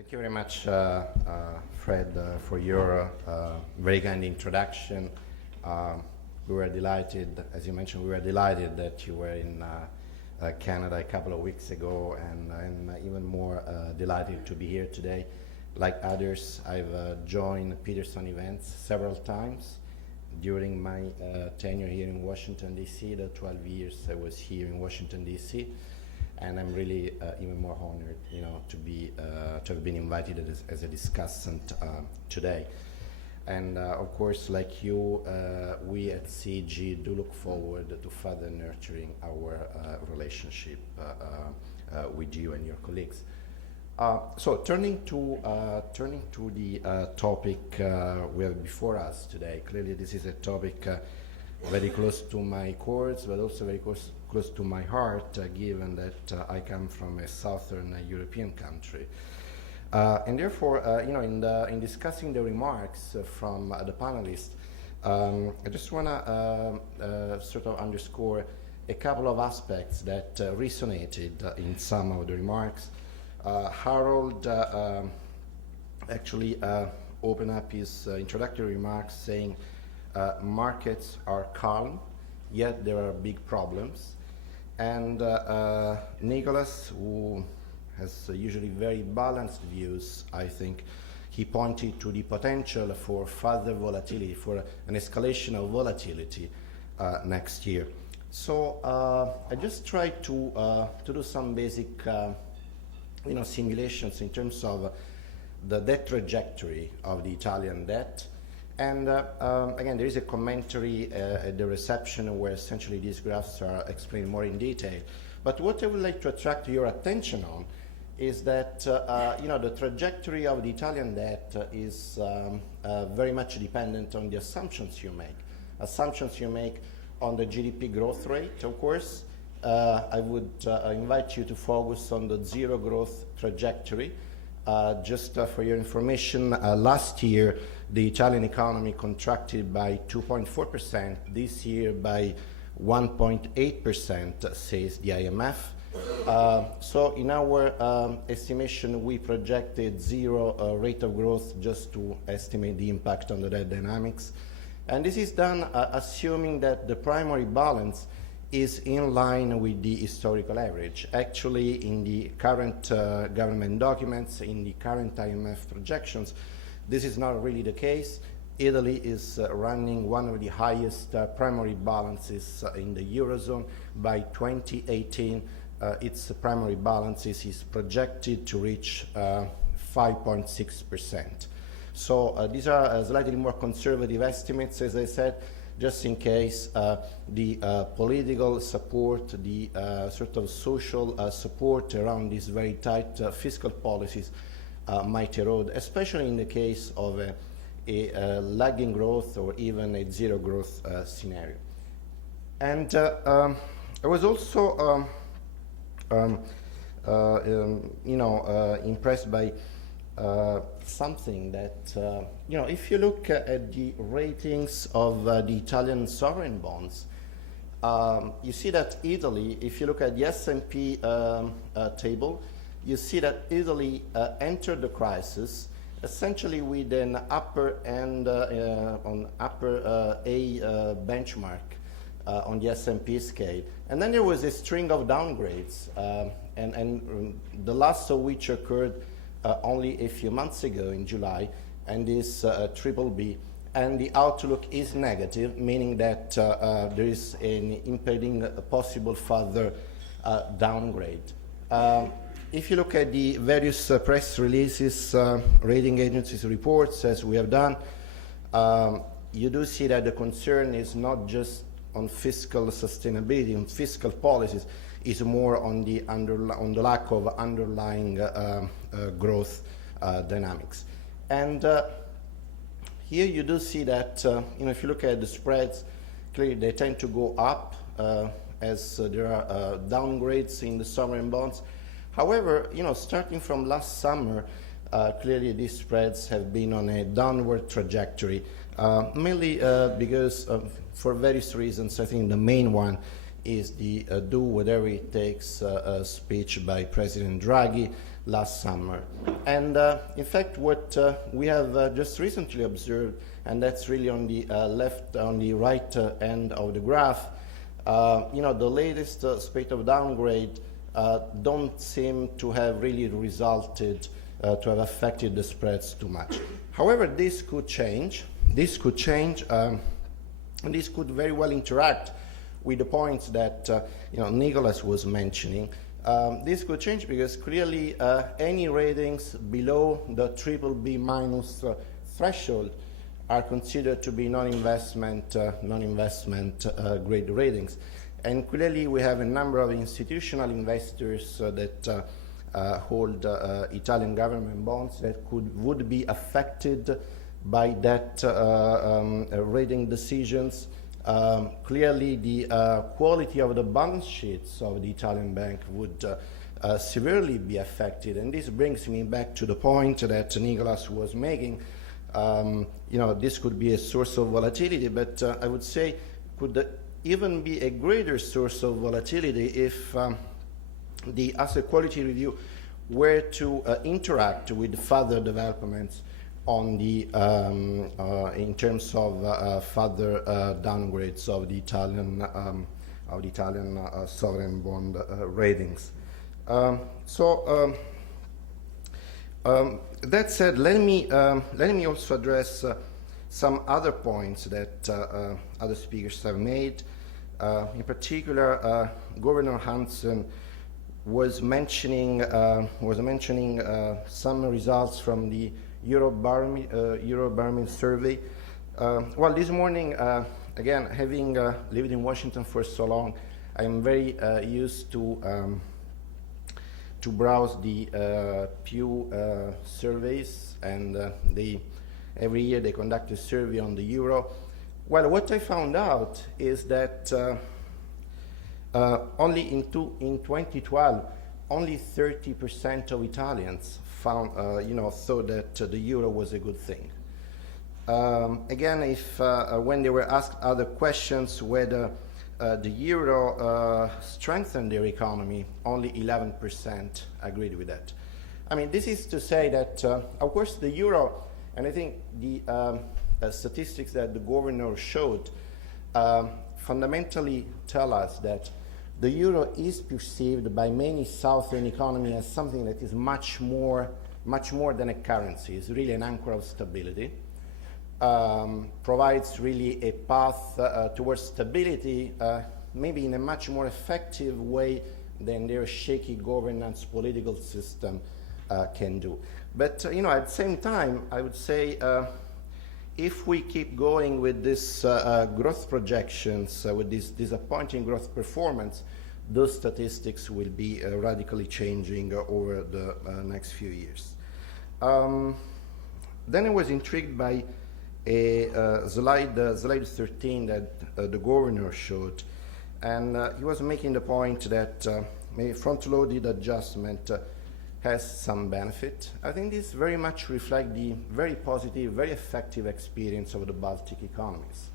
Thank you very much, Fred, for your very kind introduction. We were delighted, as you mentioned, we were delighted that you were in Canada a couple of weeks ago, and I'm even more delighted to be here today. Like others, I've joined Peterson events several times during my tenure here in Washington, D.C., the 12 years I was here in Washington, D.C., and I'm really even more honored, to have been invited as a discussant today. And of course, like you, we at CEG do look forward to further nurturing our relationship with you and your colleagues. So turning to the topic we have before us today, clearly this is a topic very close to my cores, but also very close to my heart, given that I come from a southern European country. And therefore, in discussing the remarks from the panelists, I just want to sort of underscore a couple of aspects that resonated in some of the remarks. Harold actually opened up his introductory remarks saying markets are calm, yet there are big problems. And Nicholas, who has usually very balanced views, I think, he pointed to the potential for further volatility, for an escalation of volatility next year. So I just tried to do some basic simulations in terms of the debt trajectory of the Italian debt. And again, there is a commentary at the reception where essentially these graphs are explained more in detail. But what I would like to attract your attention on is that the trajectory of the Italian debt is very much dependent on the assumptions you make. Assumptions you make on the GDP growth rate, of course. I would invite you to focus on the zero growth trajectory. Just for your information, last year the Italian economy contracted by 2.4%, this year by 1.8%, says the IMF. So in our estimation, we projected zero rate of growth just to estimate the impact on the debt dynamics. And this is done assuming that the primary balance is in line with the historical average. Actually, in the current government documents, in the current IMF projections, this is not really the case. Italy is running one of the highest primary balances in the Eurozone. By 2018, its primary balance is projected to reach 5.6%. So these are slightly more conservative estimates, as I said, just in case the political support, the sort of social support around these very tight fiscal policies might erode, especially in the case of a lagging growth or even a zero growth scenario. And I was also impressed by something that, if you look at the ratings of the Italian sovereign bonds, you see that Italy, if you look at the S&P table, you see that Italy entered the crisis essentially with an upper end, upper A benchmark on the S&P scale. And then there was a string of downgrades, and the last of which occurred only a few months ago in July, and is BBB. And the outlook is negative, meaning that there is an impending possible further downgrade. If you look at the various press releases, rating agencies reports, as we have done, you do see that the concern is not just on fiscal sustainability, on fiscal policies, is more on the lack of underlying growth dynamics. And here you do see that, if you look at the spreads, clearly they tend to go up as there are downgrades in the sovereign bonds. However, starting from last summer, clearly these spreads have been on a downward trajectory, mainly because for various reasons. I think the main one is the do whatever it takes speech by President Draghi, last summer. And in fact, what we have just recently observed, and that's really on the on the right end of the graph, the latest spate of downgrade don't seem to have really resulted to have affected the spreads too much. However, this could change. This could change, and this could very well interact with the points that Nicholas was mentioning. This could change because clearly any ratings below the BBB minus threshold are considered to be non-investment grade ratings. And clearly we have a number of institutional investors that hold Italian government bonds that would be affected by that rating decisions. Clearly the quality of the balance sheets of the Italian bank would severely be affected. And this brings me back to the point that Nicholas was making. This could be a source of volatility, but I would say could even be a greater source of volatility if the asset quality review were to interact with further developments on the in terms of further downgrades of the Italian sovereign bond ratings. That said, let me also address some other points that other speakers have made. In particular, Governor Hansen was mentioning some results from the Eurobarometer survey. Well, this morning, again, having lived in Washington for so long, I am very used to browse the Pew surveys, and every year they conduct a survey on the euro. Well, what I found out is that only in 2012, only 30% of Italians thought that the euro was a good thing. Again, if when they were asked other questions whether the euro strengthened their economy, only 11% agreed with that. I mean, this is to say that, of course, the euro, and I think the statistics that the governor showed fundamentally tell us that the euro is perceived by many southern economies as something that is much more than a currency. It's really an anchor of stability. Provides really a path towards stability, maybe in a much more effective way than their shaky governance political system can do. But at the same time, I would say if we keep going with this growth projections, with this disappointing growth performance, those statistics will be radically changing over the next few years. Then I was intrigued by slide 13 that the governor showed, and he was making the point that maybe front-loaded adjustment has some benefit. I think this very much reflects the very positive, very effective experience of the Baltic economies.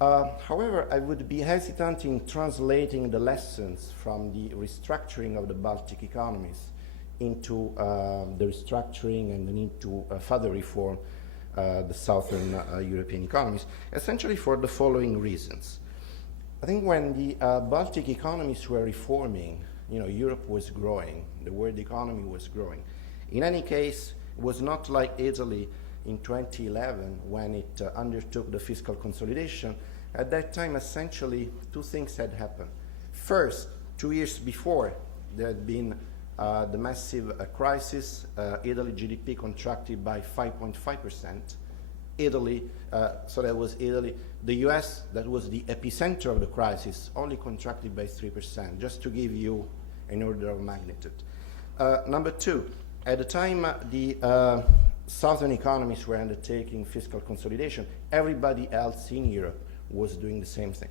However, I would be hesitant in translating the lessons from the restructuring of the Baltic economies into the restructuring and the need to further reform the southern European economies, essentially for the following reasons. I think when the Baltic economies were reforming, Europe was growing, the world economy was growing. In any case, it was not like Italy in 2011 when it undertook the fiscal consolidation. At that time, essentially, two things had happened. First, 2 years before, there had been the massive crisis. Italy GDP contracted by 5.5%. So that was Italy. The US, that was the epicenter of the crisis, only contracted by 3%, just to give you an order of magnitude. Number two, at the time the southern economies were undertaking fiscal consolidation, everybody else in Europe was doing the same thing.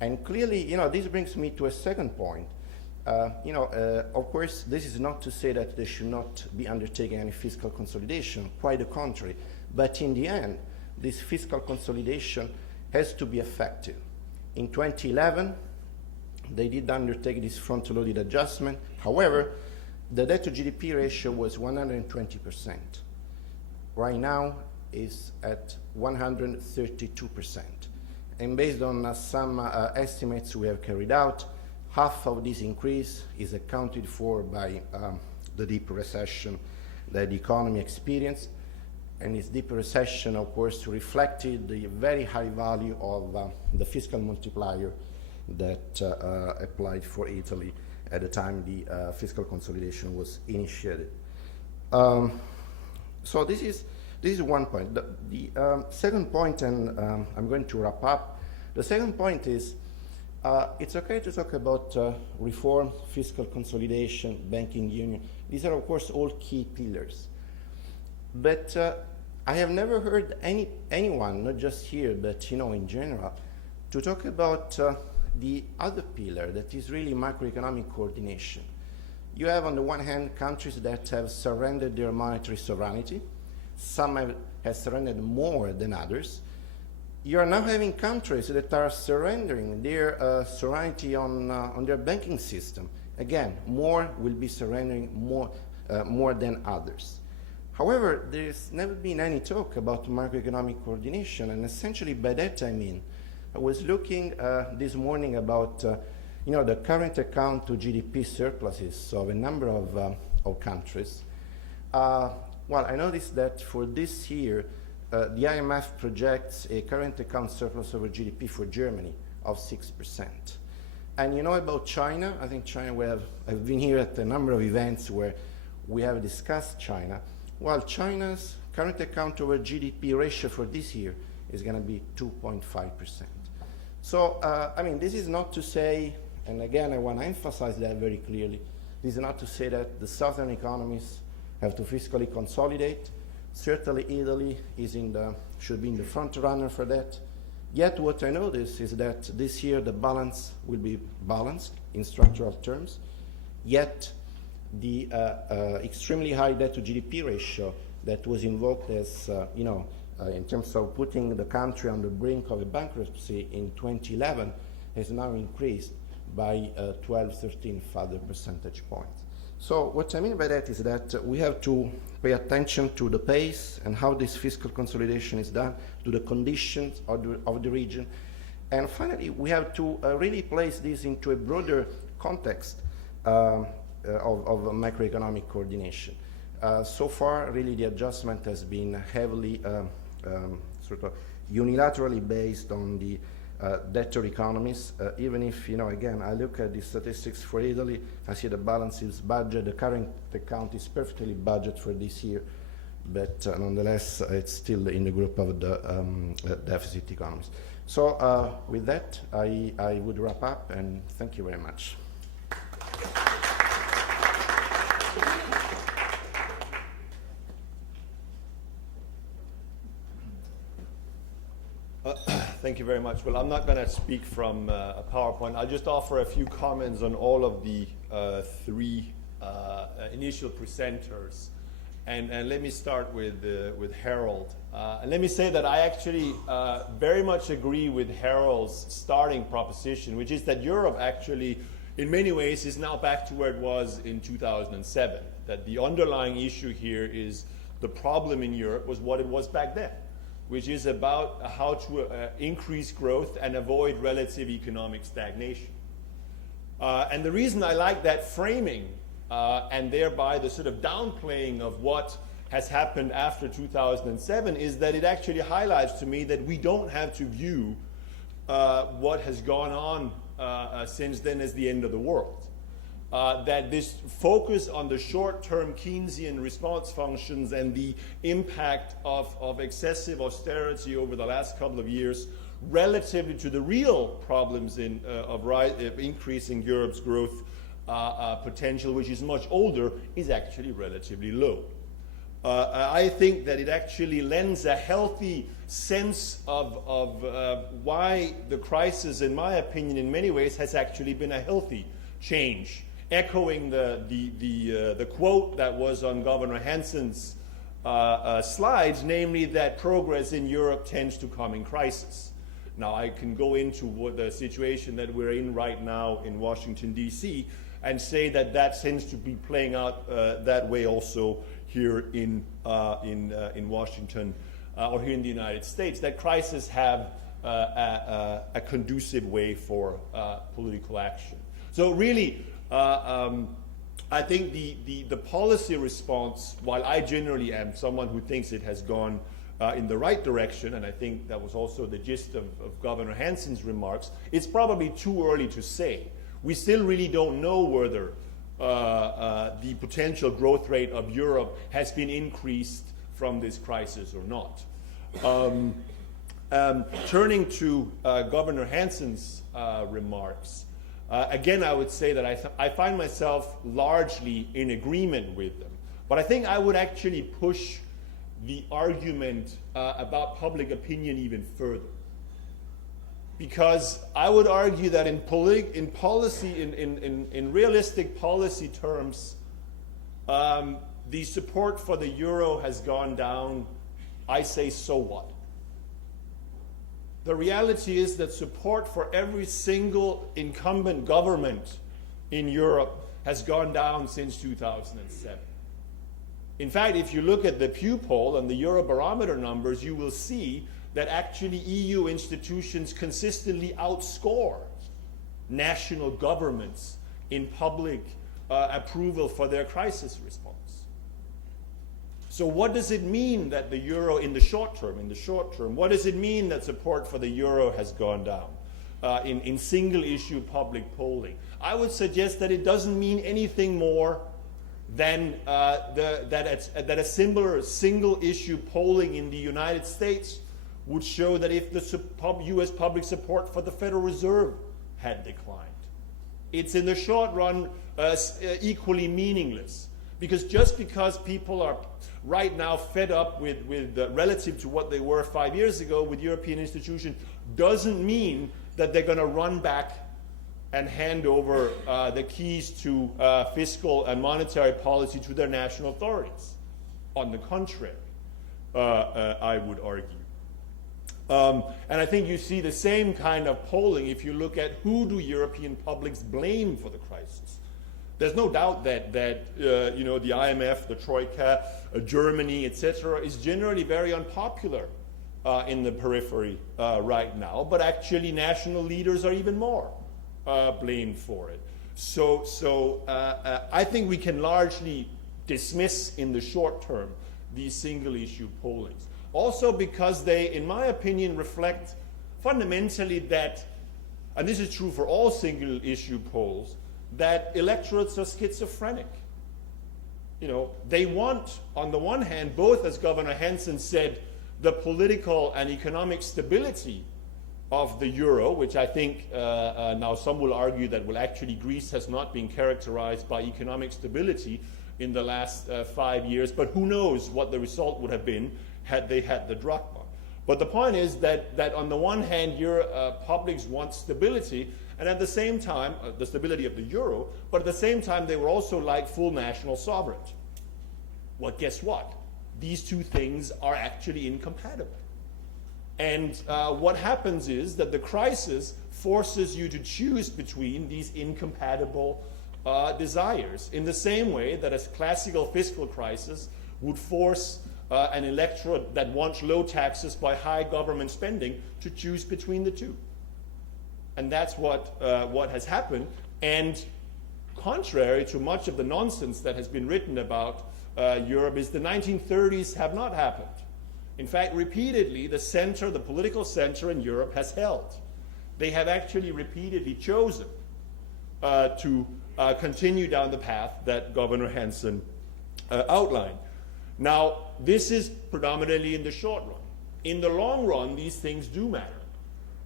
And clearly, this brings me to a second point. Of course, this is not to say that they should not be undertaking any fiscal consolidation, quite the contrary. But in the end, this fiscal consolidation has to be effective. In 2011, they did undertake this front-loaded adjustment. However, the debt to GDP ratio was 120%. Right now, is at 132%. And based on some estimates we have carried out, half of this increase is accounted for by the deep recession that the economy experienced. And this deep recession, of course, reflected the very high value of the fiscal multiplier that applied for Italy at the time the fiscal consolidation was initiated. So this is one point. The second point, and I'm going to wrap up. The second point is it's okay to talk about reform, fiscal consolidation, banking union. These are, of course, all key pillars. But I have never heard anyone, not just here, but in general, to talk about the other pillar that is really macroeconomic coordination. You have, on the one hand, countries that have surrendered their monetary sovereignty. Some have surrendered more than others. You are now having countries that are surrendering their sovereignty on their banking system. Again, more will be surrendering more than others. However, there's never been any talk about macroeconomic coordination, and essentially by that I mean, I was looking this morning about the current account to GDP surpluses of a number of countries. Well, I noticed that for this year, the IMF projects a current account surplus over GDP for Germany of 6%. And about China, I think China, I've been here at a number of events where we have discussed China. Well, China's current account over GDP ratio for this year is going to be 2.5%. So, this is not to say, and again, I want to emphasize that very clearly, this is not to say that the southern economies have to fiscally consolidate. Certainly Italy should be in the front runner for that. Yet what I notice is that this year the balance will be balanced in structural terms. Yet the extremely high debt to GDP ratio that was invoked as, in terms of putting the country on the brink of a bankruptcy in 2011 has now increased by 12, 13 further percentage points. So what I mean by that is that we have to pay attention to the pace and how this fiscal consolidation is done, to the conditions of the region. And finally, we have to really place this into a broader context of macroeconomic coordination. So far, really, the adjustment has been heavily sort of unilaterally based on the debtor economies, even if, again, I look at the statistics for Italy, I see the balance is budget, the current account is perfectly budget for this year, but nonetheless, it's still in the group of the deficit economies. So with that, I would wrap up, and thank you very much. Thank you very much. Well, I'm not going to speak from a PowerPoint. I'll just offer a few comments on all of the three initial presenters. And let me start with Harold. And let me say that I actually very much agree with Harold's starting proposition, which is that Europe actually, in many ways, is now back to where it was in 2007. That the underlying issue here is the problem in Europe was what it was back then, which is about how to increase growth and avoid relative economic stagnation. And the reason I like that framing and thereby the sort of downplaying of what has happened after 2007 is that it actually highlights to me that we don't have to view what has gone on since then as the end of the world. That this focus on the short-term Keynesian response functions and the impact of excessive austerity over the last couple of years relatively to the real problems of increasing Europe's growth potential, which is much older, is actually relatively low. I think that it actually lends a healthy sense of why the crisis, in my opinion, in many ways has actually been a healthy change. Echoing the quote that was on Governor Hansen's slides, namely that progress in Europe tends to come in crisis. Now, I can go into what the situation that we're in right now in Washington, D.C., and say that that seems to be playing out that way also here in Washington or here in the United States, that crises have a conducive way for political action. So really, I think the policy response, while I generally am someone who thinks it has gone in the right direction, and I think that was also the gist of Governor Hansen's remarks, it's probably too early to say. We still really don't know whether the potential growth rate of Europe has been increased from this crisis or not. Turning to Governor Hansen's remarks, again, I would say that I find myself largely in agreement with them. But I think I would actually push the argument about public opinion even further. Because I would argue that in realistic policy terms, the support for the euro has gone down. I say, so what? The reality is that support for every single incumbent government in Europe has gone down since 2007. In fact, if you look at the Pew poll and the Eurobarometer numbers, you will see that actually EU institutions consistently outscore national governments in public approval for their crisis response. So what does it mean that the euro in the short term, what does it mean that support for the euro has gone down in single issue public polling? I would suggest that it doesn't mean anything more than that a similar single issue polling in the United States would show that if the US public support for the Federal Reserve had declined. It's in the short run equally meaningless. Because just because people are right now fed up with relative to what they were 5 years ago with European institutions doesn't mean that they're going to run back and hand over the keys to fiscal and monetary policy to their national authorities. On the contrary, I would argue. And I think you see the same kind of polling if you look at who do European publics blame for the crisis. There's no doubt that the IMF, the Troika, Germany, etc., is generally very unpopular in the periphery right now. But actually, national leaders are even more blamed for it. So I think we can largely dismiss in the short term these single-issue pollings. Also because they, in my opinion, reflect fundamentally that, and this is true for all single-issue polls, that electorates are schizophrenic. They want, on the one hand, both, as Governor Hansen said, the political and economic stability of the euro, which I think now some will argue that, well, actually Greece has not been characterized by economic stability in the last 5 years, but who knows what the result would have been had they had the drachma. But the point is that on the one hand, publics want stability, and at the same time, the stability of the euro, but at the same time, they were also like full national sovereignty. Well, guess what? These two things are actually incompatible. And what happens is that the crisis forces you to choose between these incompatible desires, in the same way that a classical fiscal crisis would force an electorate that wants low taxes by high government spending to choose between the two. And that's what has happened. And contrary to much of the nonsense that has been written about Europe, is the 1930s have not happened. In fact, repeatedly, the political center in Europe has held. They have actually repeatedly chosen to continue down the path that Governor Hansen outlined. Now, this is predominantly in the short run. In the long run, these things do matter.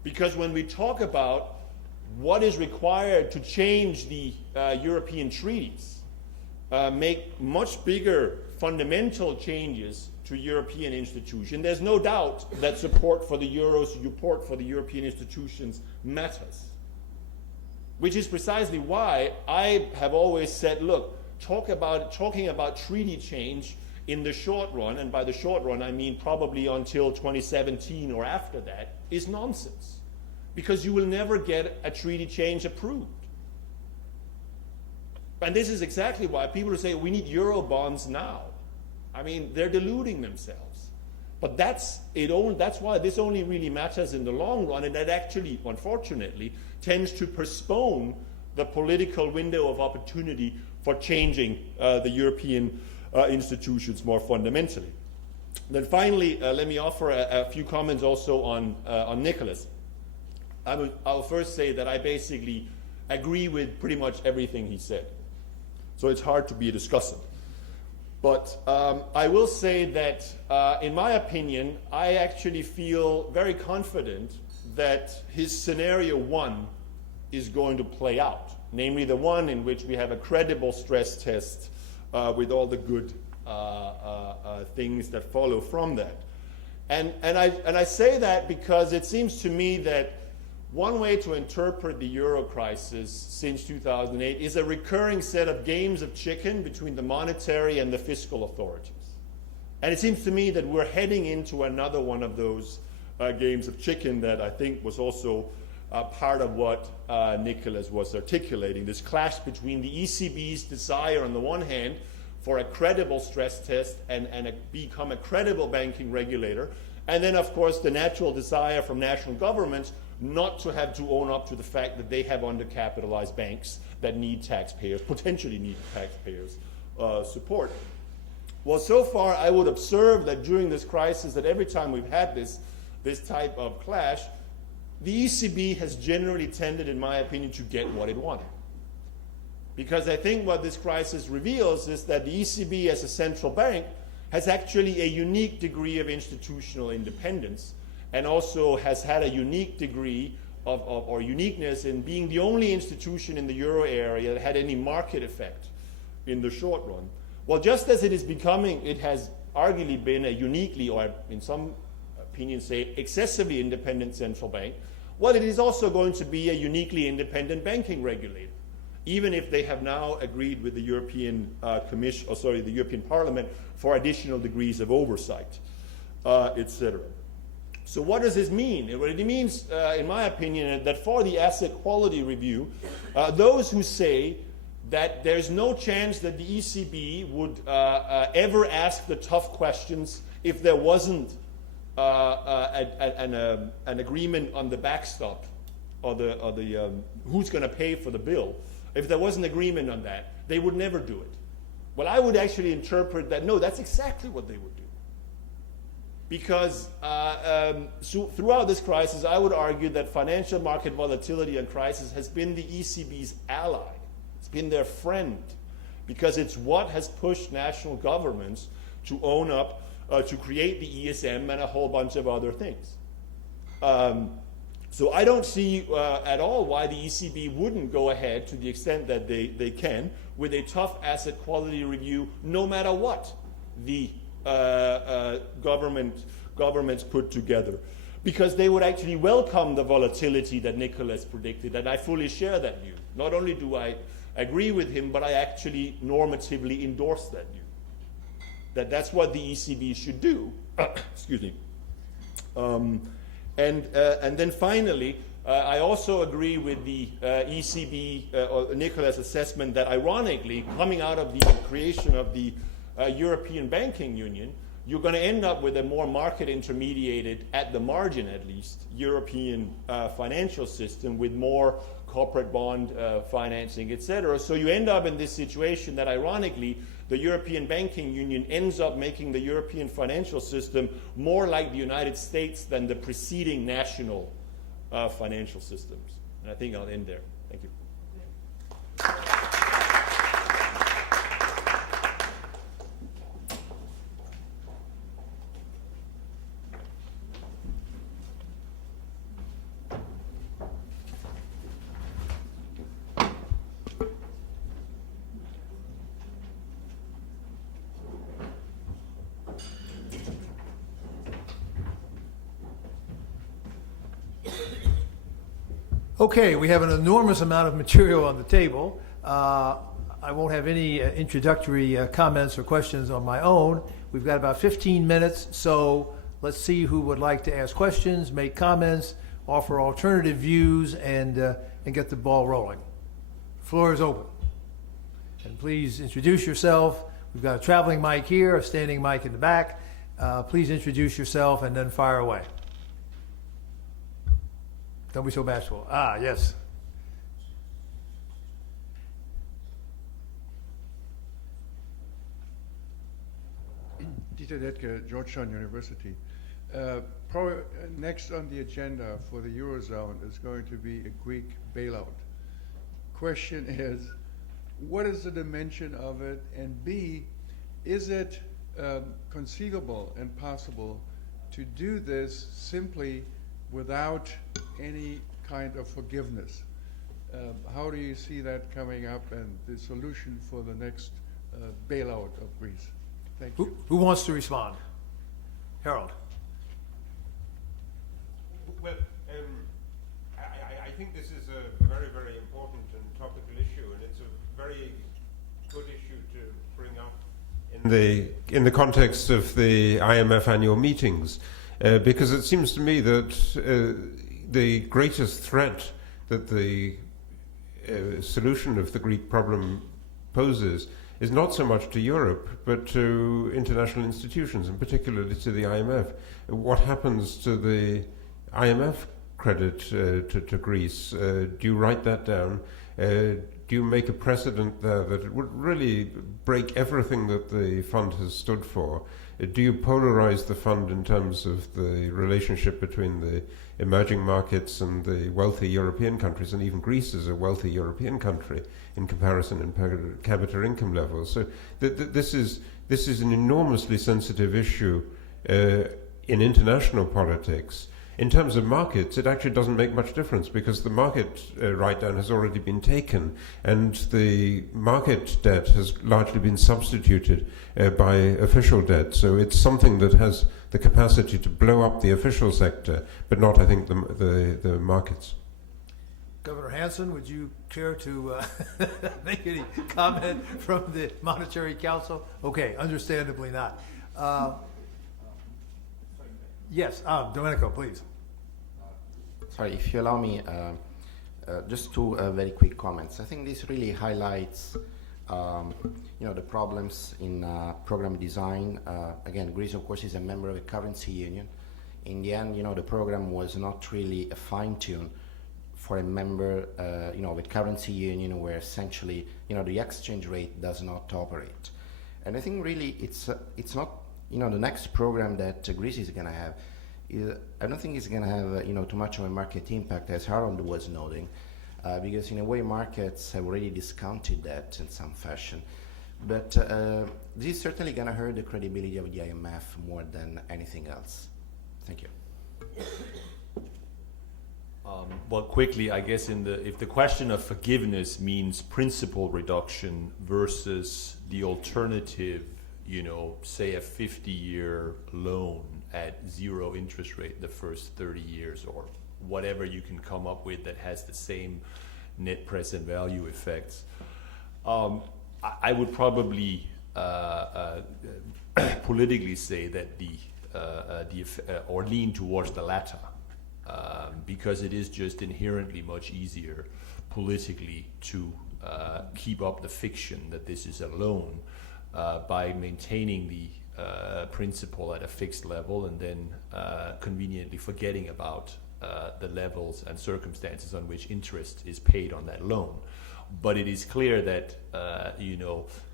Because when we talk about what is required to change the European treaties, make much bigger fundamental changes to European institutions, there's no doubt that support for the euro, support for the European institutions matters. Which is precisely why I have always said, look, talking about treaty change in the short run, and by the short run I mean probably until 2017 or after that, is nonsense. Because you will never get a treaty change approved. And this is exactly why people say we need Euro bonds now. I mean, they're deluding themselves. But that's why this only really matters in the long run, and that actually, unfortunately, tends to postpone the political window of opportunity for changing the European institutions more fundamentally. Then finally, let me offer a few comments also on Nicholas. I'll first say that I basically agree with pretty much everything he said. So it's hard to be a discussant. But I will say that, in my opinion, I actually feel very confident that his scenario 1 is going to play out, namely the one in which we have a credible stress test with all the good things that follow from that. And I say that because it seems to me that one way to interpret the euro crisis since 2008 is a recurring set of games of chicken between the monetary and the fiscal authorities. And it seems to me that we're heading into another one of those games of chicken that I think was also part of what Nicholas was articulating, this clash between the ECB's desire on the one hand for a credible stress test and become a credible banking regulator, and then of course the natural desire from national governments not to have to own up to the fact that they have undercapitalized banks that need taxpayers, potentially need taxpayers' support. Well, so far I would observe that during this crisis, that every time we've had this type of clash, the ECB has generally tended, in my opinion, to get what it wanted. Because I think what this crisis reveals is that the ECB as a central bank has actually a unique degree of institutional independence, and also has had a unique degree or uniqueness in being the only institution in the euro area that had any market effect in the short run. Well, just as it has arguably been a uniquely, or in some opinions say excessively independent central bank, well, it is also going to be a uniquely independent banking regulator, even if they have now agreed with the European the European Parliament for additional degrees of oversight, etc. So what does this mean? It means, in my opinion, that for the asset quality review, those who say that there's no chance that the ECB would ever ask the tough questions if there wasn't an agreement on the backstop or the who's going to pay for the bill, if there was an agreement on that, they would never do it. Well, I would actually interpret that, no, that's exactly what they would do. Because so throughout this crisis, I would argue that financial market volatility and crisis has been the ECB's ally. It's been their friend, because it's what has pushed national governments to own up, to create the ESM and a whole bunch of other things. So I don't see at all why the ECB wouldn't go ahead, to the extent that they can, with a tough asset quality review, no matter what the governments put together, because they would actually welcome the volatility that Nicholas predicted, and I fully share that view. Not only do I agree with him, but I actually normatively endorse that view. That's what the ECB should do. Excuse me. And then finally, I also agree with the ECB or Nicholas' assessment that, ironically, coming out of the creation of the European Banking Union, you're going to end up with a more market-intermediated, at the margin at least, European financial system with more corporate bond financing, etc. So you end up in this situation that, ironically, the European Banking Union ends up making the European financial system more like the United States than the preceding national financial systems. And I think I'll end there. Thank you. Okay, we have an enormous amount of material on the table. I won't have any introductory comments or questions on my own. We've got about 15 minutes, so let's see who would like to ask questions, make comments, offer alternative views, and get the ball rolling. Floor is open. And please introduce yourself. We've got a traveling mic here, a standing mic in the back. Please introduce yourself and then fire away. Don't be so bashful. Yes. Dieter Detke, Georgetown University. Probably next on the agenda for the Eurozone is going to be a Greek bailout. Question is, what is the dimension of it? And B, is it conceivable and possible to do this simply without any kind of forgiveness? How do you see that coming up and the solution for the next bailout of Greece? Thank you. Who wants to respond? Harold. Well, I think this is a very, very important and topical issue, and it's a very good issue to bring up in the context of the IMF annual meetings, because it seems to me that the greatest threat that the solution of the Greek problem poses is not so much to Europe, but to international institutions, and particularly to the IMF. What happens to the IMF credit to Greece? Do you write that down? Do you make a precedent there that it would really break everything that the fund has stood for? Do you polarize the fund in terms of the relationship between the emerging markets and the wealthy European countries, and even Greece is a wealthy European country in comparison in per capita income levels? So this is an enormously sensitive issue in international politics. In terms of markets, it actually doesn't make much difference because the market write-down has already been taken, and the market debt has largely been substituted by official debt. So it's something that has the capacity to blow up the official sector, but not, I think, the markets. Governor Hanson, would you care to make any comment from the Monetary Council? Okay, understandably not. Yes, Domenico, please. Sorry, if you allow me, just two very quick comments. I think this really highlights, the problems in program design. Again, Greece, of course, is a member of a currency union. In the end, the program was not really a fine-tune for a member, of a currency union where essentially, the exchange rate does not operate. And I think really it's not, the next program that Greece is going to have, I don't think it's going to have, too much of a market impact, as Harold was noting, because in a way markets have already discounted that in some fashion. But this is certainly going to hurt the credibility of the IMF more than anything else. Thank you. Well, quickly, I guess if the question of forgiveness means principal reduction versus the alternative, say a 50-year loan at zero interest rate the first 30 years, or whatever you can come up with that has the same net present value effects, I would probably politically say that or lean towards the latter, because it is just inherently much easier politically to keep up the fiction that this is a loan by maintaining the principal at a fixed level and then conveniently forgetting about the levels and circumstances on which interest is paid on that loan. But it is clear that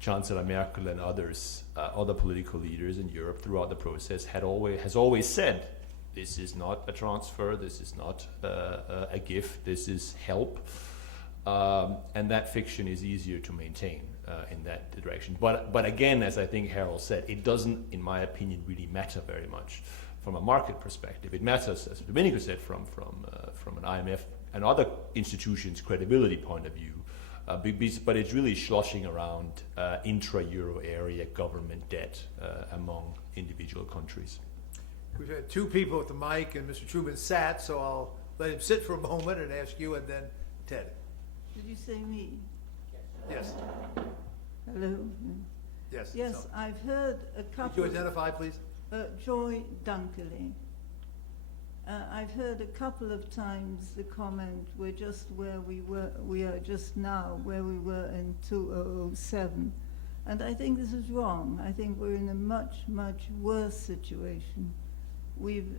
Chancellor Merkel and others, other political leaders in Europe throughout the process has always said, this is not a transfer, this is not a gift, this is help, and that fiction is easier to maintain in that direction. But again, as I think Harold said, it doesn't, in my opinion, really matter very much from a market perspective. It matters, as Domenico said, from an IMF and other institutions' credibility point of view. But it's really sloshing around intra-euro area government debt among individual countries. We've had two people at the mic, and Mr. Truman sat, so I'll let him sit for a moment and ask you, and then Ted. Did you say me? Yes. Hello? Yes. Yes, So, I've heard a could couple... you identify, please? Joy Dunkley. I've heard a couple of times the comment, we're just where we are just now, where we were in 2007. And I think this is wrong. I think we're in a much, much worse situation. We've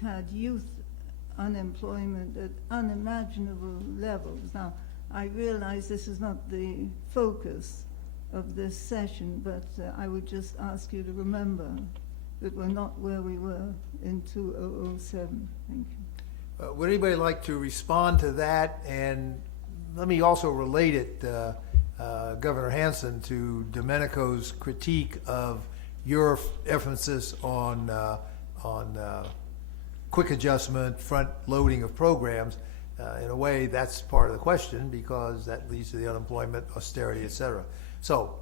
had youth unemployment at unimaginable levels. Now, I realize this is not the focus of this session, but I would just ask you to remember that we're not where we were in 2007. Thank you. Would anybody like to respond to that? And let me also relate it, Governor Hanson, to Domenico's critique of your emphasis on quick adjustment, front loading of programs. In a way, that's part of the question because that leads to the unemployment, austerity, et cetera. So,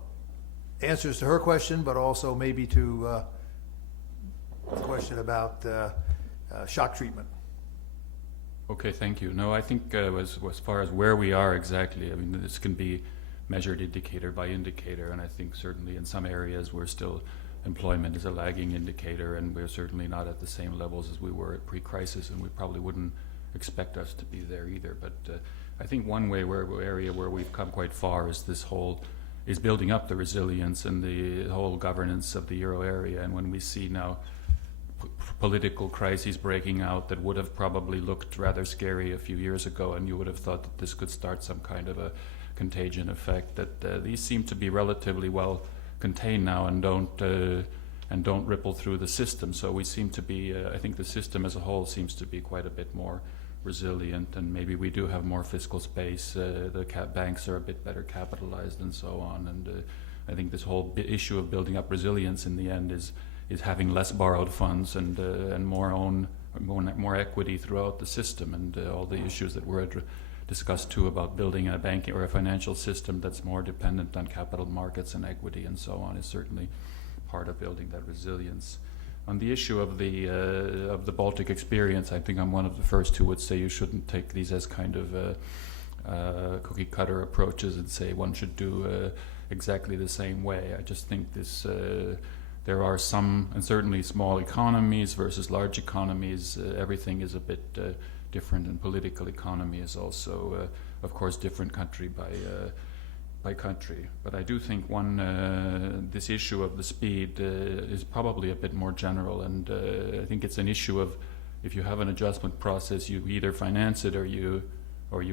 answers to her question, but also maybe to the question about shock treatment. Okay, thank you. No, I think as far as where we are exactly, I mean, this can be measured indicator by indicator, and I think certainly in some areas we're still, employment is a lagging indicator, and we're certainly not at the same levels as we were at pre-crisis, and we probably wouldn't expect us to be there either. But I think one area where we've come quite far is is building up the resilience and the whole governance of the euro area. And when we see now political crises breaking out that would have probably looked rather scary a few years ago, and you would have thought that this could start some kind of a contagion effect, that these seem to be relatively well contained now and don't ripple through the system. So we seem to be, I think the system as a whole seems to be quite a bit more resilient, and maybe we do have more fiscal space. The banks are a bit better capitalized and so on. And I think this whole issue of building up resilience in the end is having less borrowed funds and more equity throughout the system, and all the issues that were discussed too about building a banking or a financial system that's more dependent on capital markets and equity and so on is certainly part of building that resilience. On the issue of the Baltic experience, I think I'm one of the first who would say you shouldn't take these as kind of cookie cutter approaches and say one should do exactly the same way. I just think there are some, and certainly small economies versus large economies, everything is a bit different, and political economy is also, of course, different country by country. But I do think this issue of the speed is probably a bit more general, and I think it's an issue of, if you have an adjustment process, you either finance it or you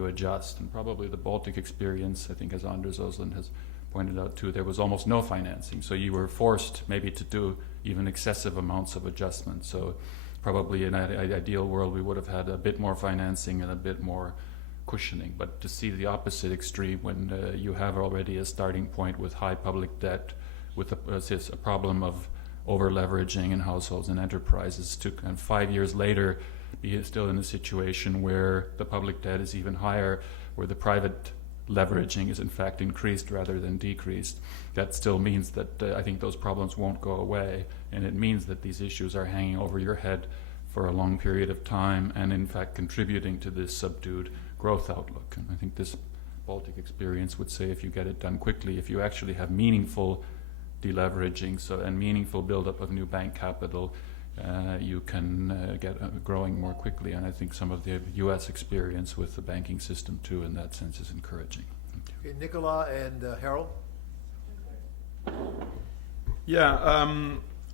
adjust. And probably the Baltic experience, I think, as Anders Osland has pointed out too, there was almost no financing, so you were forced maybe to do even excessive amounts of adjustment. So probably in an ideal world we would have had a bit more financing and a bit more cushioning. But to see the opposite extreme when you have already a starting point with high public debt, with a problem of over leveraging in households and enterprises, and 5 years later be still in a situation where the public debt is even higher, where the private leveraging is in fact increased rather than decreased, that still means that I think those problems won't go away, and it means that these issues are hanging over your head for a long period of time and in fact contributing to this subdued growth outlook. And I think this Baltic experience would say if you get it done quickly, if you actually have meaningful deleveraging and meaningful buildup of new bank capital, you can get growing more quickly. And I think some of the U.S. experience with the banking system too in that sense is encouraging. Okay, Nicola and Harold. Yeah,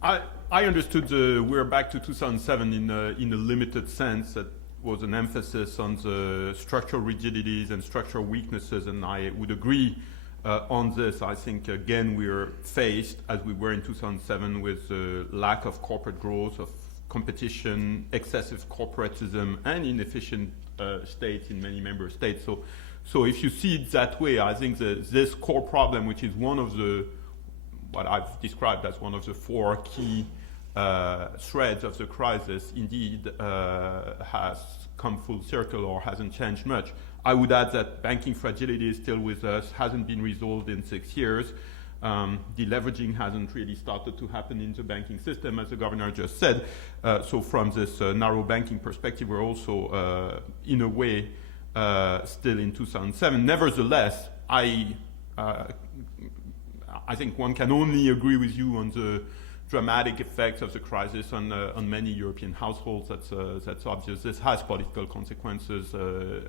I understood we're back to 2007 in a limited sense. That was an emphasis on the structural rigidities and structural weaknesses, and I would agree on this. I think, again, we're faced, as we were in 2007, with a lack of corporate growth, of competition, excessive corporatism, and inefficient states in many member states. So if you see it that way, I think this core problem, which is what I've described as one of the four key threads of the crisis, indeed has come full circle or hasn't changed much. I would add that banking fragility is still with us, hasn't been resolved in 6 years. Deleveraging hasn't really started to happen in the banking system, as the governor just said. So from this narrow banking perspective, we're also, in a way, still in 2007. Nevertheless, I think one can only agree with you on the dramatic effects of the crisis on many European households. That's obvious. This has political consequences.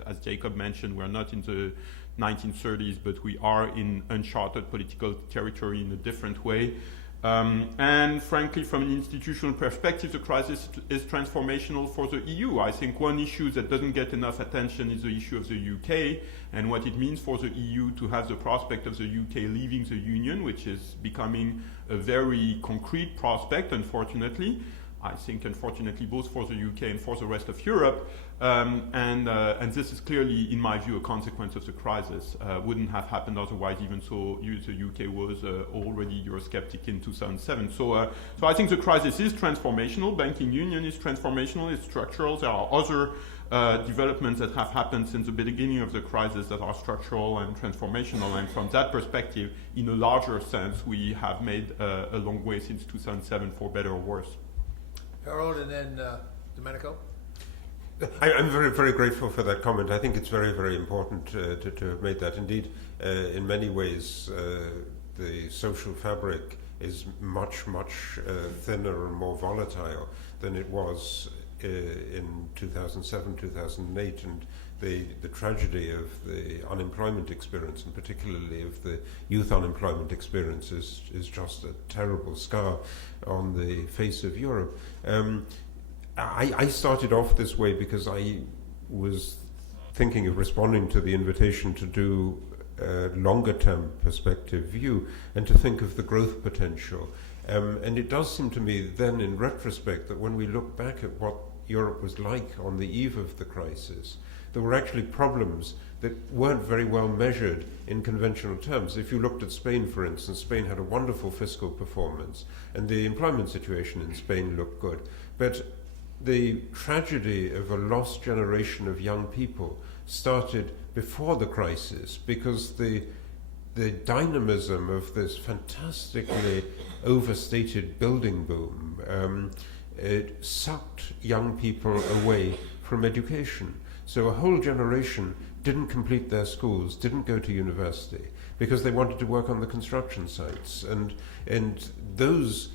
As Jacob mentioned, we're not in the 1930s, but we are in uncharted political territory in a different way. And frankly, from an institutional perspective, the crisis is transformational for the EU. I think one issue that doesn't get enough attention is the issue of the UK and what it means for the EU to have the prospect of the UK leaving the Union, which is becoming a very concrete prospect, unfortunately. I think, unfortunately, both for the UK and for the rest of Europe. And this is clearly, in my view, a consequence of the crisis. Wouldn't have happened otherwise, even so the UK was already Eurosceptic in 2007. So I think the crisis is transformational. Banking union is transformational, it's structural. There are other developments that have happened since the beginning of the crisis that are structural and transformational. And from that perspective, in a larger sense, we have made a long way since 2007, for better or worse. Harold, and then Domenico. I'm very, very grateful for that comment. I think it's very, very important to have made that. Indeed, in many ways, the social fabric is much, much thinner and more volatile than it was in 2007, 2008, and the tragedy of the unemployment experience, and particularly of the youth unemployment experience, is just a terrible scar on the face of Europe. I started off this way because I was thinking of responding to the invitation to do a longer-term perspective view and to think of the growth potential. And it does seem to me then, in retrospect, that when we look back at what Europe was like on the eve of the crisis, there were actually problems that weren't very well measured in conventional terms. If you looked at Spain, for instance, Spain had a wonderful fiscal performance, and the employment situation in Spain looked good. But the tragedy of a lost generation of young people started before the crisis, because the dynamism of this fantastically overstated building boom it sucked young people away from education. So a whole generation didn't complete their schools, didn't go to university, because they wanted to work on the construction sites. And those,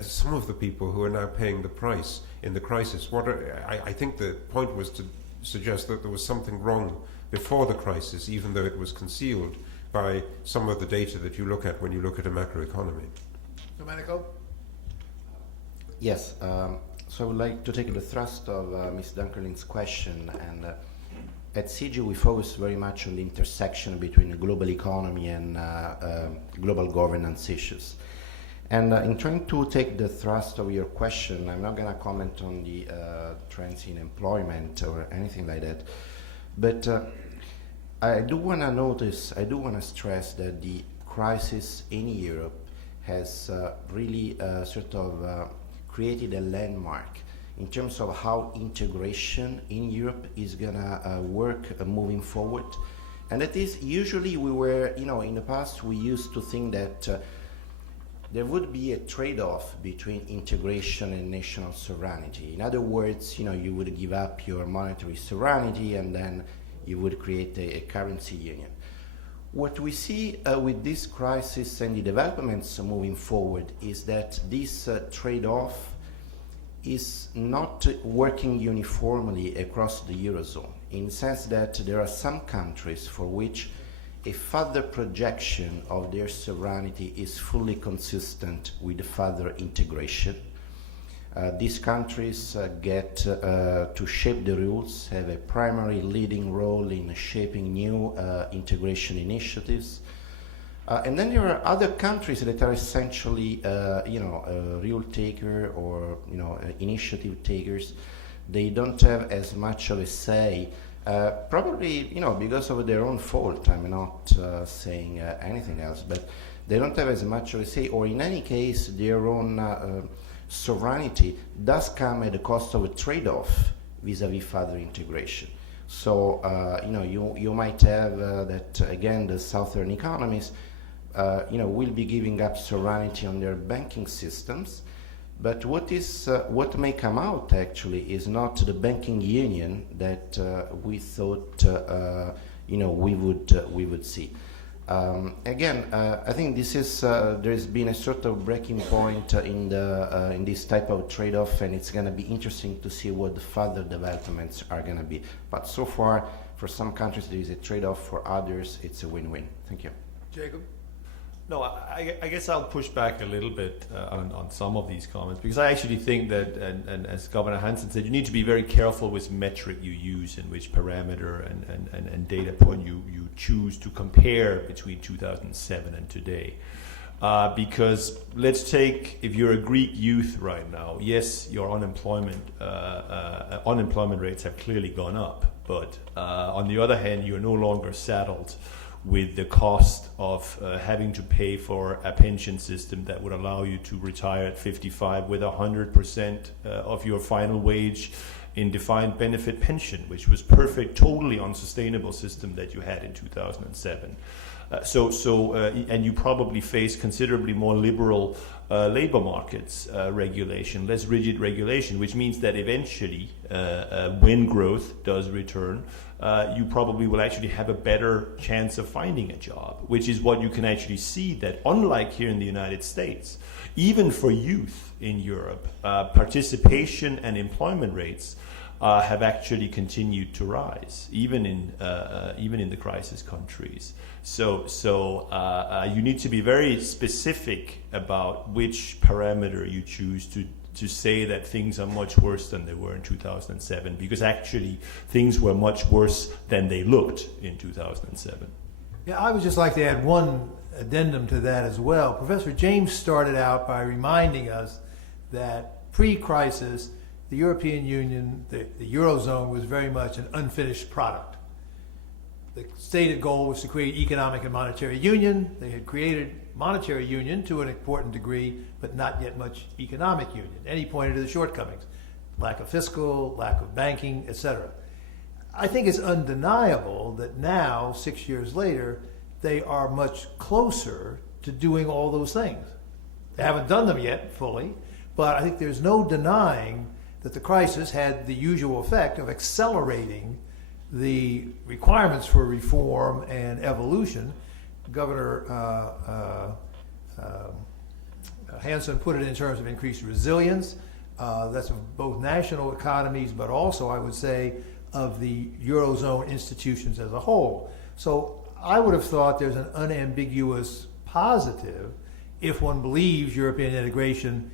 some of the people who are now paying the price in the crisis, I think the point was to suggest that there was something wrong before the crisis, even though it was concealed by some of the data that you look at when you look at a macroeconomy. Domenico? Yes, so I would like to take the thrust of Ms. Dunkerlin's question, and at CG we focus very much on the intersection between the global economy and global governance issues. And in trying to take the thrust of your question, I'm not going to comment on the trends in employment or anything like that, but I do want to stress that the crisis in Europe has really sort of created a landmark in terms of how integration in Europe is gonna work moving forward. And that is, usually we were, in the past we used to think that there would be a trade-off between integration and national sovereignty. In other words, you would give up your monetary sovereignty and then you would create a currency union. What we see with this crisis and the developments moving forward is that this trade-off is not working uniformly across the Eurozone, in the sense that there are some countries for which a further projection of their sovereignty is fully consistent with further integration. These countries get to shape the rules, have a primary leading role in shaping new integration initiatives. And then there are other countries that are essentially, a rule taker or, initiative takers. They don't have as much of a say, probably, because of their own fault. I'm not saying anything else, but they don't have as much of a say, or in any case, their own sovereignty does come at the cost of a trade-off vis-a-vis further integration. So, you might have that, again, the southern economies, will be giving up sovereignty on their banking systems. But what may come out, actually, is not the banking union that we thought, we would see. Again, I think this is there's been a sort of breaking point in this type of trade-off, and it's going to be interesting to see what the further developments are going to be. But so far, for some countries, there is a trade-off. For others, it's a win-win. Thank you. Jacob? No, I guess I'll push back a little bit on some of these comments, because I actually think that, and as Governor Hansen said, you need to be very careful with metric you use and which parameter and data point you choose to compare between 2007 and today. Because let's take, if you're a Greek youth right now, yes, your unemployment rates have clearly gone up, but on the other hand, you're no longer saddled with the cost of having to pay for a pension system that would allow you to retire at 55 with 100% of your final wage in defined benefit pension, which was perfect, totally unsustainable system that you had in 2007. And you probably face considerably more liberal labor markets regulation, less rigid regulation, which means that eventually, when growth does return, you probably will actually have a better chance of finding a job, which is what you can actually see, that unlike here in the United States, even for youth in Europe, participation and employment rates have actually continued to rise, even in the crisis countries. So you need to be very specific about which parameter you choose to say that things are much worse than they were in 2007, because actually things were much worse than they looked in 2007. Yeah, I would just like to add one addendum to that as well. Professor James started out by reminding us that pre-crisis, the European Union, the Eurozone, was very much an unfinished product. The stated goal was to create economic and monetary union. They had created monetary union to an important degree, but not yet much economic union. And he pointed to the shortcomings, lack of fiscal, lack of banking, etc. I think it's undeniable that now, 6 years later, they are much closer to doing all those things. They haven't done them yet fully, but I think there's no denying that the crisis had the usual effect of accelerating the requirements for reform and evolution. Governor Hansen put it in terms of increased resilience. That's of both national economies, but also, I would say, of the Eurozone institutions as a whole. So I would have thought there's an unambiguous positive if one believes European integration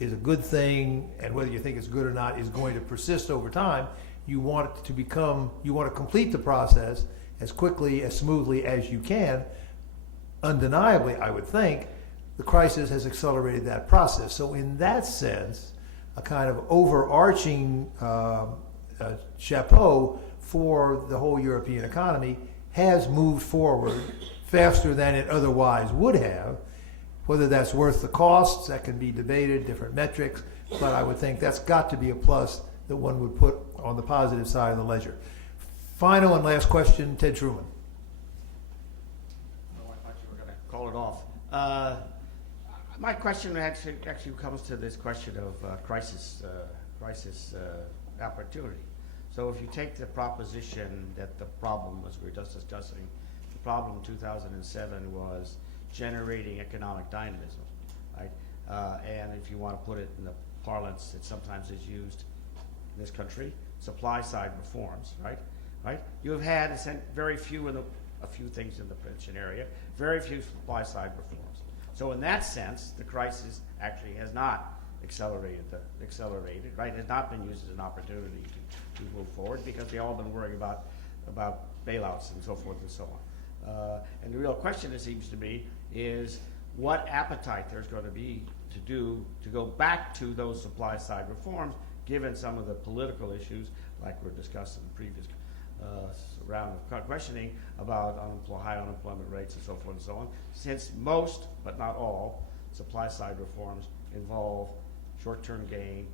is a good thing, and whether you think it's good or not is going to persist over time. You want it to become, you want to complete the process as quickly, as smoothly as you can. Undeniably, I would think, the crisis has accelerated that process. So in that sense, a kind of overarching chapeau for the whole European economy has moved forward faster than it otherwise would have. Whether that's worth the costs, that can be debated, different metrics, but I would think that's got to be a plus that one would put on the positive side of the ledger. Final and last question, Ted Truman. Oh, I thought you were going to call it off. My question actually comes to this question of crisis opportunity. So if you take the proposition that the problem, as we were just discussing, the problem in 2007 was generating economic dynamism, right? And if you want to put it in the parlance that sometimes is used in this country, supply side reforms, right? You have had very few a few things in the pension area, very few supply side reforms. So in that sense, the crisis actually has not accelerated, right? Has not been used as an opportunity to move forward, because they all been worrying about bailouts and so forth and so on. And the real question, it seems to me, is what appetite there's going to be to go back to those supply side reforms, given some of the political issues like we're discussing in the previous round of questioning about high unemployment rates and so forth and so on, since most, but not all, supply side reforms involve short-term pain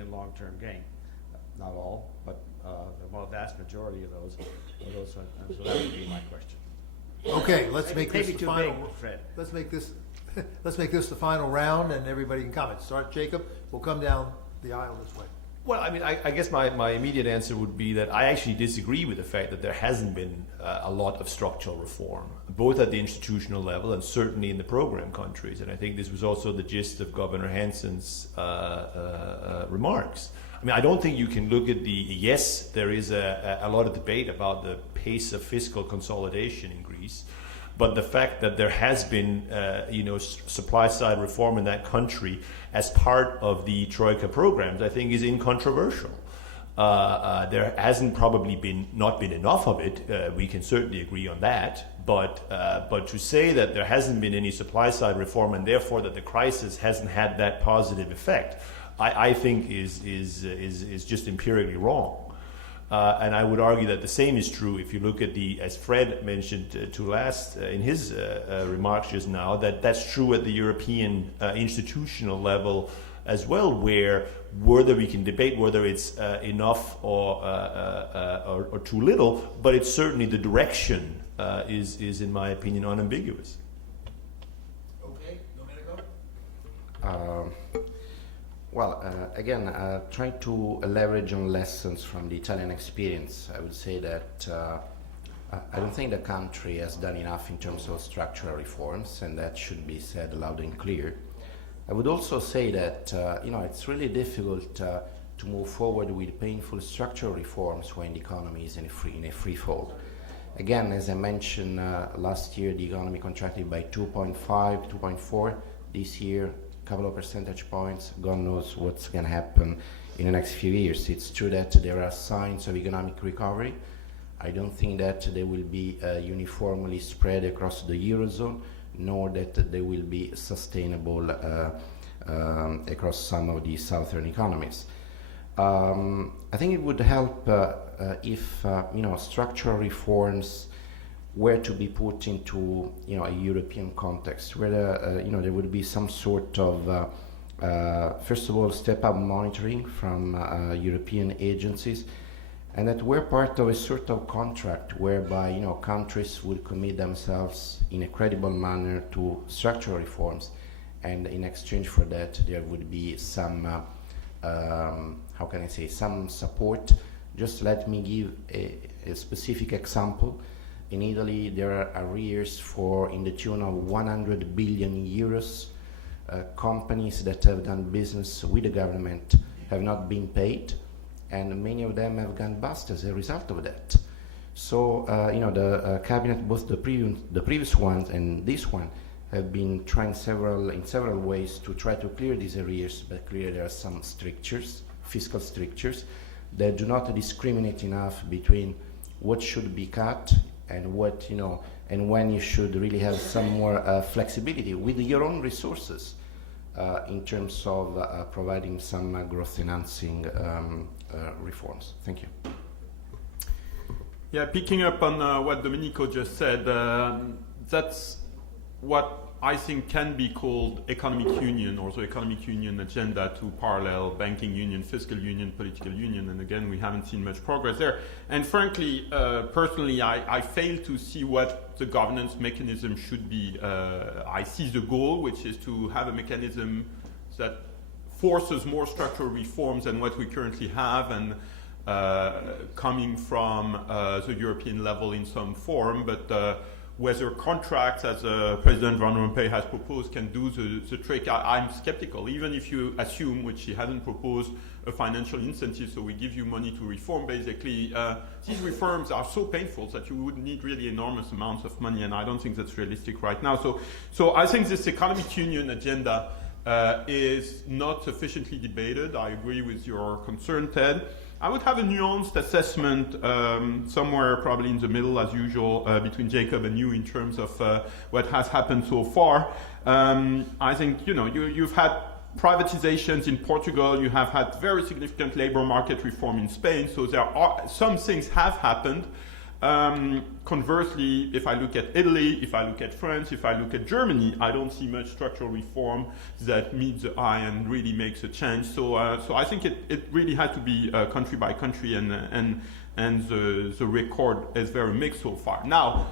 and long-term gain. Not all, but the vast majority of those. So that would be my question. Okay, let's make this the final. Big, Fred. Let's make this the final round, and everybody can comment. Start, Jacob. We'll come down the aisle this way. Well, I mean, I guess my immediate answer would be that I actually disagree with the fact that there hasn't been a lot of structural reform, both at the institutional level and certainly in the program countries. And I think this was also the gist of Governor Hansen's remarks. I mean, I don't think you can look at yes, there is a lot of debate about the pace of fiscal consolidation in Greece, but the fact that there has been, supply side reform in that country as part of the Troika programs, I think is incontroversial. There hasn't probably not been enough of it. We can certainly agree on that. But to say that there hasn't been any supply side reform and therefore that the crisis hasn't had that positive effect, I think is just empirically wrong. And I would argue that the same is true if you look at as Fred mentioned in his remarks just now, that's true at the European institutional level as well, whether we can debate whether it's enough or too little, but it's certainly the direction is in my opinion unambiguous. Okay, Domenico? Well, again, trying to leverage on lessons from the Italian experience, I would say that I don't think the country has done enough in terms of structural reforms, and that should be said loud and clear. I would also say that it's really difficult to move forward with painful structural reforms when the economy is in a free fall. Again, as I mentioned, last year the economy contracted by 2.5, 2.4. This year, couple of percentage points. God knows what's going to happen in the next few years. It's true that there are signs of economic recovery. I don't think that they will be uniformly spread across the Eurozone, nor that they will be sustainable across some of the southern economies. I think it would help if structural reforms were to be put into a European context, where there would be some sort of first of all step up monitoring from European agencies, and that we're part of a sort of contract whereby countries would commit themselves in a credible manner to structural reforms, and in exchange for that there would be some some support. Just let me give a specific example. In Italy, there are arrears in the tune of 100 billion euros. Companies that have done business with the government have not been paid, and many of them have gone bust as a result of that. So, the cabinet, both the previous ones and this one, have been trying in several ways to try to clear these arrears, but clearly there are some strictures, fiscal strictures, that do not discriminate enough between what should be cut and and when you should really have some more flexibility with your own resources in terms of providing some growth enhancing reforms. Thank you. Yeah, picking up on what Domenico just said, that's what I think can be called economic union, or the economic union agenda to parallel banking union, fiscal union, political union, and again, we haven't seen much progress there. And frankly, personally, I fail to see what the governance mechanism should be. I see the goal, which is to have a mechanism that forces more structural reforms than what we currently have, and coming from the European level in some form, but whether contracts, as President Van Rompuy has proposed, can do the trick, I'm skeptical. Even if you assume, which he hasn't proposed, a financial incentive, so we give you money to reform, basically, these reforms are so painful that you would need really enormous amounts of money, and I don't think that's realistic right now. So I think this economic union agenda is not sufficiently debated. I agree with your concern, Ted. I would have a nuanced assessment somewhere probably in the middle, as usual, between Jacob and you in terms of what has happened so far. I think, you've had privatizations in Portugal, you have had very significant labor market reform in Spain, so there are some things have happened. Conversely, if I look at Italy, if I look at France, if I look at Germany, I don't see much structural reform that meets the eye and really makes a change. So I think it really had to be country by country, and the record is very mixed so far. Now,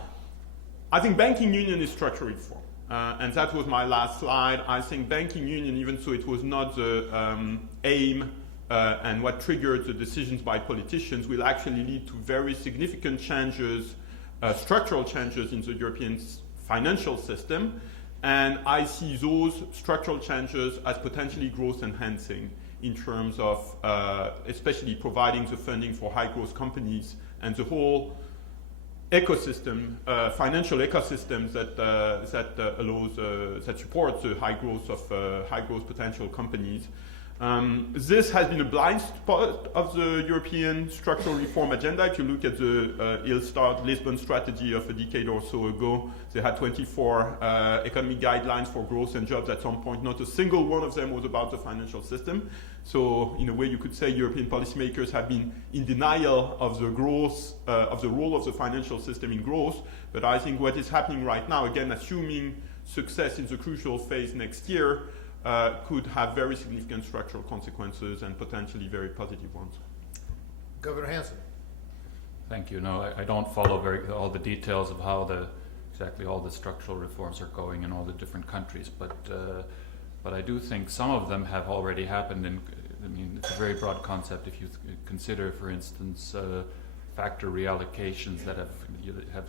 I think banking union is structural reform. And that was my last slide. I think banking union, even so it was not the aim and what triggers the decisions by politicians will actually lead to very significant changes, structural changes in the European financial system. And I see those structural changes as potentially growth enhancing in terms of especially providing the funding for high growth companies and the whole ecosystem, financial ecosystem that supports the high growth potential companies. This has been a blind spot of the European structural reform agenda. If you look at the ill-starred Lisbon strategy of a decade or so ago, they had 24 economic guidelines for growth and jobs at some point. Not a single one of them was about the financial system. So in a way you could say European policymakers have been in denial of the growth, of the role of the financial system in growth. But I think what is happening right now, again assuming success in the crucial phase next year, could have very significant structural consequences and potentially very positive ones. Governor Hanson. Thank you. No, I don't follow all the details of how exactly all the structural reforms are going in all the different countries, but I do think some of them have already happened. I mean, it's a very broad concept. If you consider, for instance, factor reallocations that have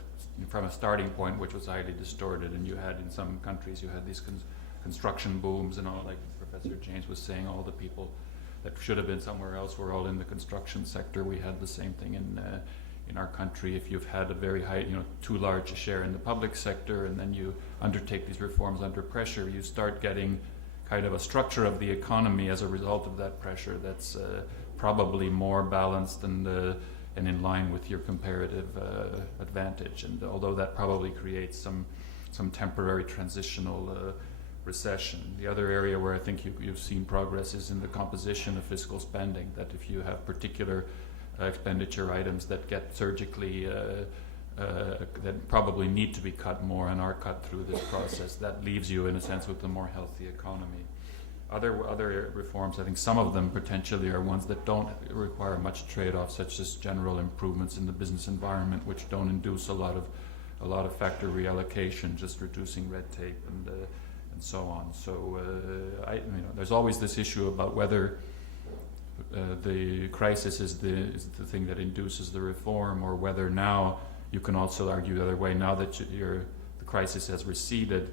from a starting point which was highly distorted, and you had in some countries you had these construction booms and all, like Professor James was saying, all the people that should have been somewhere else were all in the construction sector. We had the same thing in our country. If you've had a very high, too large a share in the public sector, and then you undertake these reforms under pressure, you start getting kind of a structure of the economy as a result of that pressure that's probably more balanced and in line with your comparative advantage. And although that probably creates some temporary transitional recession. The other area where I think you've seen progress is in the composition of fiscal spending, that if you have particular expenditure items that get surgically that probably need to be cut more and are cut through this process, that leaves you in a sense with a more healthy economy. Other reforms, I think some of them potentially are ones that don't require much trade-off, such as general improvements in the business environment, which don't induce a lot of factor reallocation, just reducing red tape and so on. So there's always this issue about whether the crisis is the thing that induces the reform, or whether now you can also argue the other way. Now that the crisis has receded,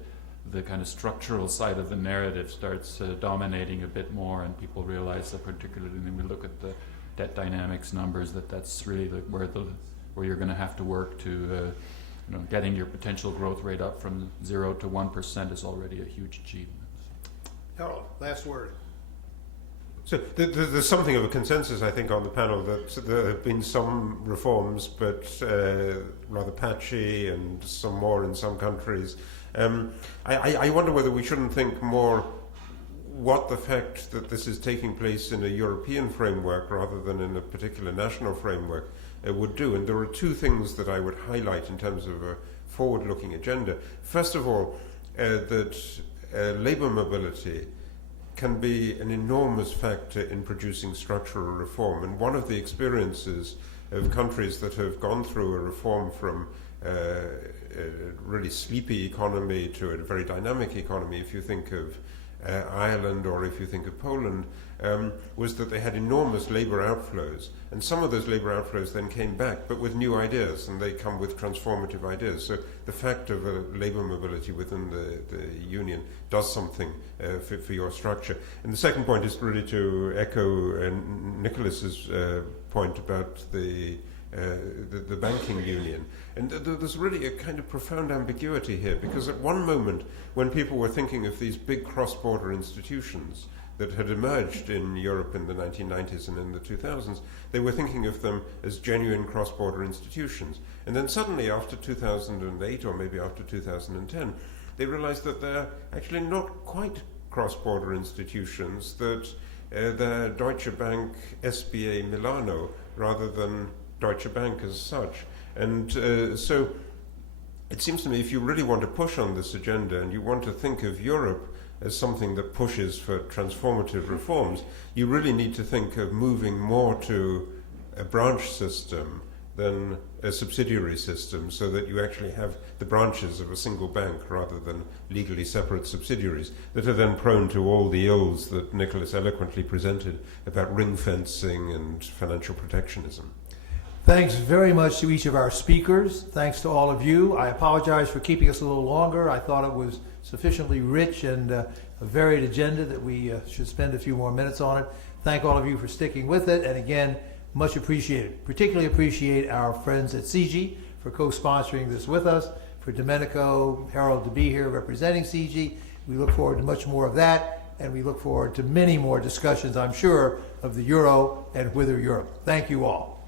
the kind of structural side of the narrative starts dominating a bit more, and people realize that, particularly when we look at the debt dynamics numbers, that's really where you're going to have to work to getting your potential growth rate up from 0 to 1% is already a huge achievement. Harold, last word. So there's something of a consensus, I think, on the panel that there have been some reforms, but rather patchy, and some more in some countries. I wonder whether we shouldn't think more what the fact that this is taking place in a European framework rather than in a particular national framework would do. And there are two things that I would highlight in terms of a forward-looking agenda. First of all, that labour mobility can be an enormous factor in producing structural reform. And one of the experiences of countries that have gone through a reform from a really sleepy economy to a very dynamic economy, if you think of Ireland or if you think of Poland, was that they had enormous labour outflows. And some of those labour outflows then came back, but with new ideas, and they come with transformative ideas. So the fact of labour mobility within the union does something for your structure. And the second point is really to echo Nicholas's point about the banking union. And there's really a kind of profound ambiguity here, because at one moment, when people were thinking of these big cross-border institutions that had emerged in Europe in the 1990s and in the 2000s, they were thinking of them as genuine cross-border institutions. And then suddenly, after 2008, or maybe after 2010, they realized that they're actually not quite cross-border institutions, that they're Deutsche Bank SBA Milano rather than Deutsche Bank as such. And so it seems to me, if you really want to push on this agenda and you want to think of Europe as something that pushes for transformative reforms, you really need to think of moving more to a branch system than a subsidiary system, so that you actually have the branches of a single bank rather than legally separate subsidiaries that are then prone to all the ills that Nicholas eloquently presented about ring fencing and financial protectionism. Thanks very much to each of our speakers. Thanks to all of you. I apologize for keeping us a little longer. I thought it was sufficiently rich and a varied agenda that we should spend a few more minutes on it. Thank all of you for sticking with it, and again, much appreciated. Particularly appreciate our friends at CG for co-sponsoring this with us, for Domenico, Harold to be here representing CG. We look forward to much more of that, and we look forward to many more discussions, I'm sure, of the Euro and Whither Europe. Thank you all.